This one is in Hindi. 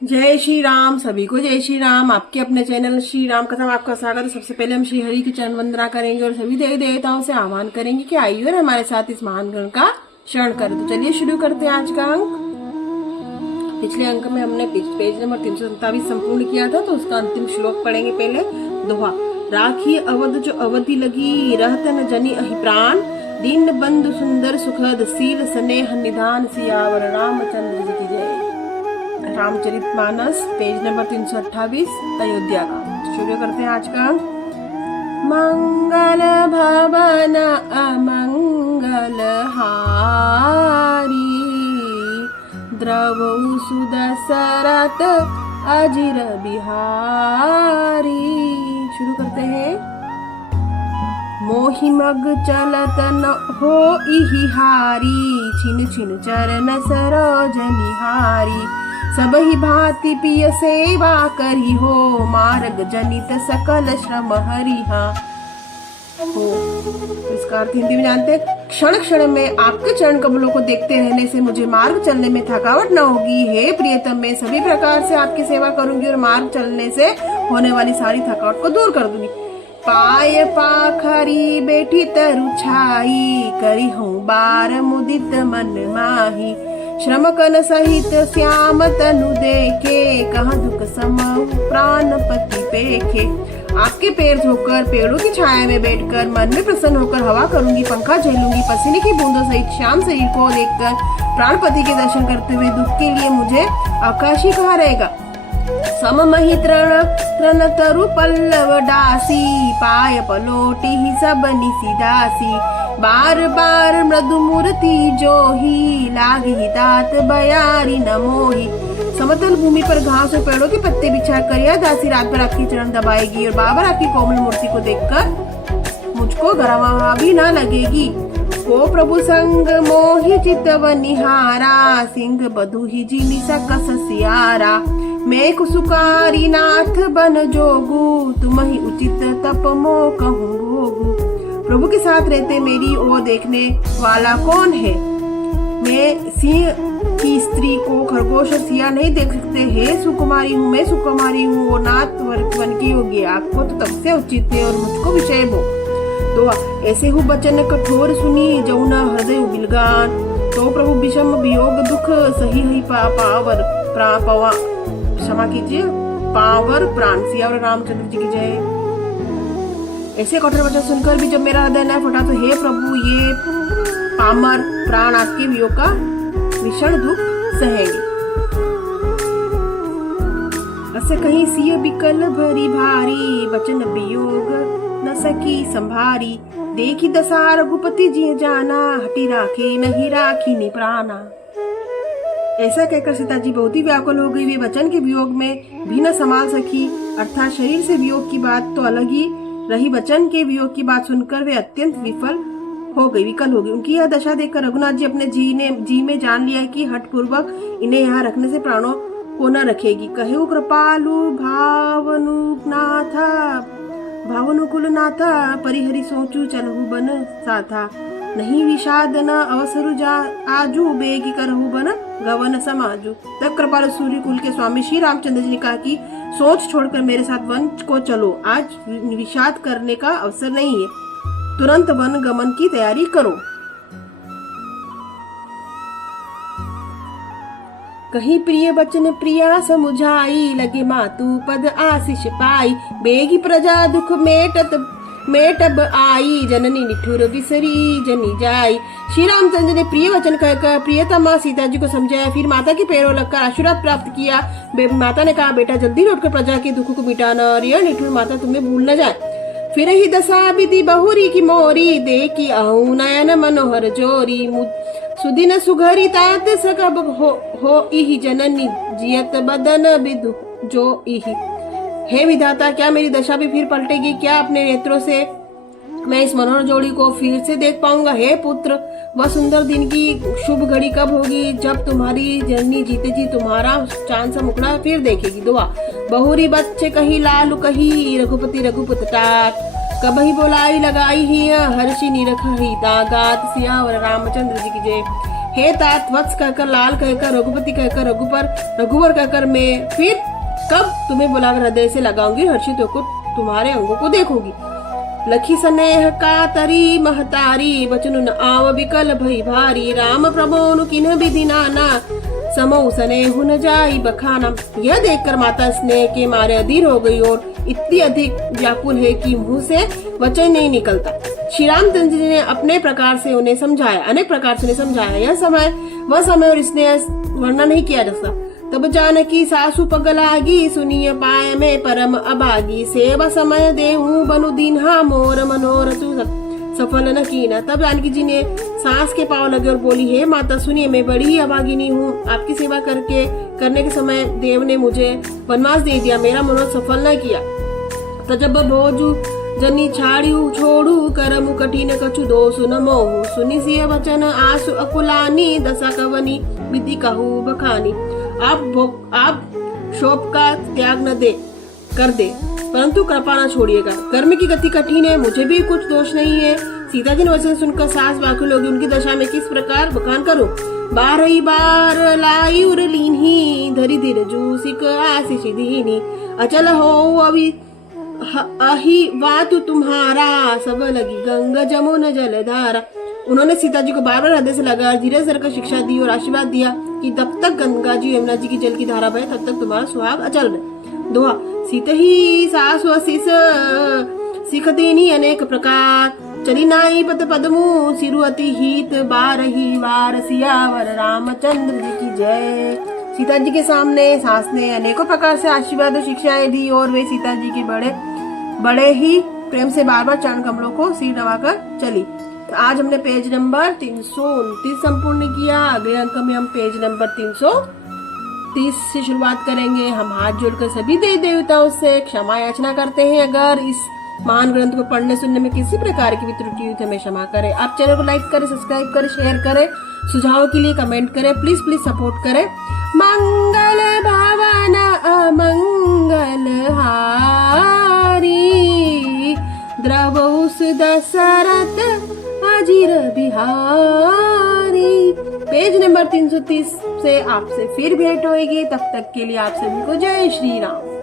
जय श्री राम। सभी को जय श्री राम। आपके अपने चैनल श्री राम कथा में आपका स्वागत है। सबसे पहले हम श्री हरि की चरण वंदना करेंगे और सभी देवी देवताओं से आह्वान करेंगे कि आइए और हमारे साथ इस महान ग्रंथ का शरण करें। तो चलिए शुरू करते हैं आज का अंक। पिछले अंक में हमने पेज नंबर 327 संपूर्ण किया था, तो उसका अंतिम श्लोक पढ़ेंगे। पहले दोहा। राखी अवध जो अवधि लगी, रहत न जनी अहि प्राण, दीन बंधु सुंदर सुखद, सील स्नेह निधान, सियावर रामचंद्र जी की जय। रामचरितमानस पेज नंबर 328 अयोध्या का। शुरू करते हैं आज का। मंगल भवन अमंगल हारी, द्रवौ सुदशरथ अजिर बिहारी। शुरू करते हैं। मोहि मग चलत न हो इहि हारी, छिन छिन चरण सरोज निहारी, सबहि भांति पिय सेवा करी हो, मार्ग जनित सकल श्रम हरिहा हो। इसका अर्थ हिंदी में जानते हैं। क्षण क्षण में आपके चरण कमलों को देखते रहने से मुझे मार्ग चलने में थकावट न होगी। हे प्रियतम, मैं सभी प्रकार से आपकी सेवा करूंगी और मार्ग चलने से होने वाली सारी थकावट को दूर कर दूंगी। पाय पाखरी बैठी तरु छाई, करी हूँ बार मुदित मन माही, श्रम कन सहित श्याम तनु देखे, कहाँ दुख समहु प्राण पति पेखे। आपके पैर धोकर पेड़ों की छाया में बैठकर मन में प्रसन्न होकर हवा करूंगी, पंखा झेलूंगी, पसीने की बूंदों सहित श्याम शरीर को देखकर प्राणपति के दर्शन करते हुए दुख के लिए मुझे आकाशी कहा रहेगा। सममहि तृण तरु पल्लव डासी, पाय पलोटी ही सब निसिदासी, बार बार मृदु मूर्ति जो ही, लागी तात बयारी न मोही। समतल भूमि पर घास और पेड़ों के पत्ते बिछाकर यह दासी रात भर आपकी चरण दबाएगी और बाबर आपकी कोमल मूर्ति को देखकर मुझको गरमा भी न लगेगी। को प्रभु संग मोहि चितव निहारा, सिंह बधु ही जिनी सकस सियारा, मैं कुसुकारी नाथ बन जोगू, तुम ही उचित तप मो कहूँ भोगू। प्रभु के साथ रहते मेरी ओर देखने वाला कौन है? मैं सिंह की स्त्री को खरगोश और सिया नहीं देख सकते। हे सुकुमारी हूँ, मैं सुकुमारी हूँ और नाथ वन की होगी। आपको तो तब से उचित है और मुझको विषय भो। तो ऐसे हूँ बचन कठोर सुनी, जौना हृदय बिलगान, तो प्रभु विषम वियोग दुख सही ही पावर पवा क्षमा कीजिए पावर प्राण। सियावर रामचंद्र जी की जय। ऐसे कठोर वचन सुनकर भी जब मेरा हृदय न फटा, तो हे प्रभु ये पामर प्राण आपके वियोग का भीषण दुख सहेंगे। अस कहीं सिय बिकल भरी भारी, वचन वियोग न सकी संभारी, देखी दशा रघुपति जी जाना, हटी राखे नहीं राखी नि प्राणा। ऐसा कहकर सीता जी बहुत ही व्याकुल हो गई। वे वचन के वियोग में भी न संभाल सकी। अर्थात शरीर से वियोग की बात तो अलग ही रही, वचन के वियोग की बात सुनकर वे अत्यंत विकल हो गई। उनकी यह दशा देखकर रघुनाथ जी अपने जी में जान लिया कि हठ पूर्वक इन्हें यहाँ रखने से प्राणों को न रखेगी। कहे कृपालु भावनुकुल नाथा, परिहरि सोचू चलहु बन साथा, नहीं विषाद न अवसरु जा आजू, बेगी करहु बन गवन समाजू। तब कृपालु सूर्य कुल के स्वामी श्री रामचंद्र जी ने कहा कि सोच छोड़कर मेरे साथ वन को चलो, आज विषाद करने का अवसर नहीं है, तुरंत वन गमन की तैयारी करो। कहीं प्रिय वचन प्रिया समुझाई, लगे मातु पद आशीष पाई, बेगी प्रजा दुख मेटब आई, जननी निठुर बिसरी जनी जाई। श्री रामचंद्र ने प्रिय वचन कहकर प्रियतमा सीता जी को समझाया, फिर माता के पैरों लगकर आशीर्वाद प्राप्त किया। माता ने कहा, बेटा जल्दी लौटकर प्रजा के दुख को मिटाना और यह निठुर माता तुम्हें भूल न जाए। फिर ही दशा विधि बहुरी की मोरी, देखी आहू नयन मनोहर जोरी, सुदिन सुघरी तात सकब हो इहि, जननी जियत बदन विदु जो इहि। हे विधाता, क्या मेरी दशा भी फिर पलटेगी? क्या अपने नेत्रों से मैं इस मनोहर जोड़ी को फिर से देख पाऊंगा? हे पुत्र, वह सुंदर दिन की शुभ घड़ी कब होगी जब तुम्हारी जननी जीते जी तुम्हारा चांद सा मुखड़ा फिर देखेगी। दुआ। बहुरी बच्चे कही लालू कही, रघुपति रघुपत टाट, कबही बोलाई लगाई ही हर्षि निरख ही तागात। सियावर रामचंद्र जी की जय। हे तात वत्स कहकर, लाल कहकर, रघुपति कहकर, रघुवर कहकर मैं फिर कब तुम्हें बुलाकर हृदय से लगाऊंगी, हर्षित होकर तुम्हारे अंगों को देखूंगी। लखी स्नेह का तरी महतारी, बचनु न आव विकल भई भारी, राम प्रभो किन्ह विधि नाना, समो स्नेह न जाई बखाना। यह देखकर माता स्नेह के मारे अधीर हो गई और इतनी अधिक व्याकुल है कि मुंह से वचन नहीं निकलता। श्री रामचंद्र जी ने अपने प्रकार से उन्हें समझाया, अनेक प्रकार से उन्हें समझाया। यह समय वह समय और स्नेह वर्णन नहीं किया जा सकता। तब जानकी सासु पगलागी, सुनिय पाए में परम अभागी, सेवा समय देहूं बनु दीन्हा, मोर मनोरथ सफल न कीना। तब जानकी जी ने सास के पांव लगे और बोली, हे माता सुनिए, मैं बड़ी ही अभागिनी हूँ। आपकी सेवा करने के समय देव ने मुझे वनवास दे दिया, मेरा मनोरथ सफल न किया। तजब भोजू जनी छाड़ू छोड़ू, करमु कठिन कछु दोष न मोहू, सुनि सिय वचन आसु अकुलानी, दशा कवनी विधि कहू बखानी। आप शोभ का त्याग न कर दे, परंतु कृपा न छोड़िएगा। कर्म की गति कठिन है, मुझे भी कुछ दोष नहीं है। सीता जी ने वचन सुनकर सास व्याकुल होगी, उनकी दशा में किस प्रकार बखान करूं। बारही बार लाई उर लीन्ही, धरी धीर जूसिक आशीष दीनी, अचल हो अभी अहि वातु तुम्हारा, सब लगी गंगा जमुन जलधारा। उन्होंने सीता जी को बार बार हृदय से लगा, धीरे से कर शिक्षा दी और आशीर्वाद दिया कि तब तक गंगा जी यमुना जी की जल की धारा बहे, तब तक तुम्हारा सुहाग अचल रहे। दोहा, सीत ही सासु आशीष सिख देनी अनेक प्रकार, चली नाई पद पदमु सिरु अति हित, बारही वार सियावर रामचंद्र जी की जय। सीता जी के सामने सास ने अनेकों प्रकार से आशीर्वाद और शिक्षाएं दी और वे सीता जी के बड़े ही प्रेम से बार बार चरण कमलों को सिर नवाकर चली। तो आज हमने पेज नंबर 329 संपूर्ण किया। अगले अंक में हम पेज नंबर 330 से शुरुआत करेंगे। हम हाथ जोड़कर सभी देवी देवताओं से क्षमा याचना करते हैं, अगर इस महान ग्रंथ को पढ़ने सुनने में किसी प्रकार की भी त्रुटि हुई तो हमें क्षमा करें। आप चैनल को लाइक करें, सब्सक्राइब करें, शेयर करें, सुझाव के लिए कमेंट करें, प्लीज सपोर्ट करें। मंगल भवन अमंगल हारी, द्रवहुस दशरथ अजीर बिहारी। पेज नंबर 330 से आपसे फिर भेंट होगी। तब तक के लिए आप सभी को जय श्री राम।